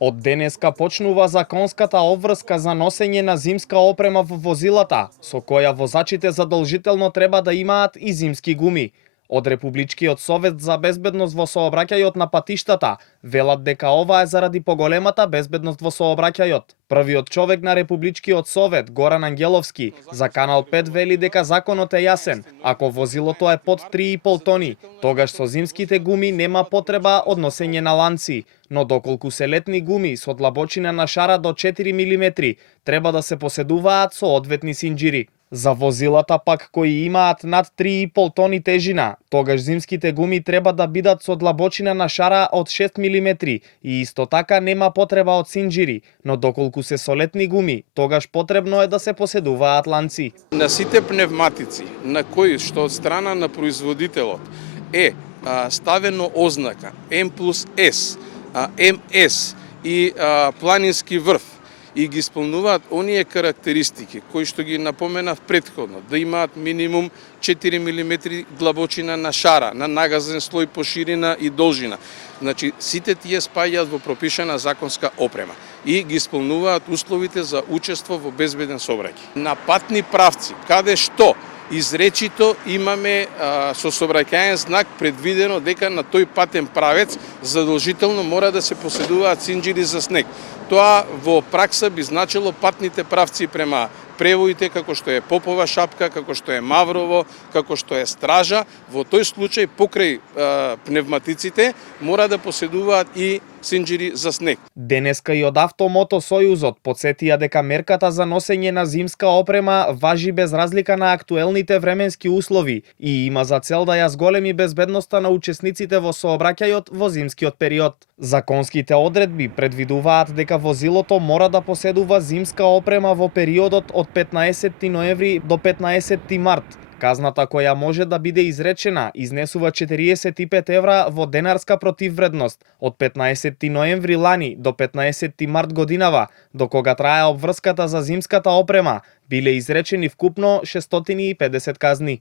Од денеска почнува законската обврска за носење на зимска опрема во возилата, со која возачите задолжително треба да имаат и зимски гуми. Од Републичкиот совет за безбедност во сообраќајот на патиштата велат дека ова е заради поголемата безбедност во сообраќајот. Првиот човек на Републичкиот совет, Горан Ангеловски, за Канал 5 вели дека законот е јасен. Ако возилото е под 3,5 тони, тогаш со зимските гуми нема потреба од носење на ланци, но доколку се летни гуми со длабочина на шара до 4 мм, треба да се поседуваат со одветни синџири. За возилата пак кои имаат над 3,5 тони тежина, тогаш зимските гуми треба да бидат со длабочина на шара од 6 мм и исто така нема потреба од синџири, но доколку се со летни гуми, тогаш потребно е да се поседуваат ланци. На сите пневматици на кои што од страна на производителот е ставено ознака М+С, МС и планински врв, и ги исполнуваат оние карактеристики кои што ги напоменав претходно, да имаат минимум 4 мм длабочина на шара, на нагазен слој по ширина и должина. Значи, сите тие спаѓаат во пропишана законска опрема и ги исполнуваат условите за учество во безбеден сообраќај. На патни правци, каде што изречито имаме со сообраќајен знак предвидено дека на тој патен правец задолжително мора да се поседуваат синџири за снег. Тоа во пракса би значило патните правци према превоите како што е Попова шапка, како што е Маврово, како што е Стража, во тој случај покрај пневматиците мора да поседуваат и синџири за снег. Денеска и од Автомото Сојузот потсетија дека мерката за носење на зимска опрема важи без разлика на актуелните временски услови и има за цел да ја зголеми безбедноста на учесниците во сообраќајот во зимскиот период. Законските одредби предвидуваат дека возилото мора да поседува зимска опрема во периодот од 15 ноември до 15 март. Казната која може да биде изречена изнесува 45 евра во денарска противвредност од 15 ноември лани до 15 март годинава, до кога трае обврската за зимската опрема, биле изречени вкупно 650 казни.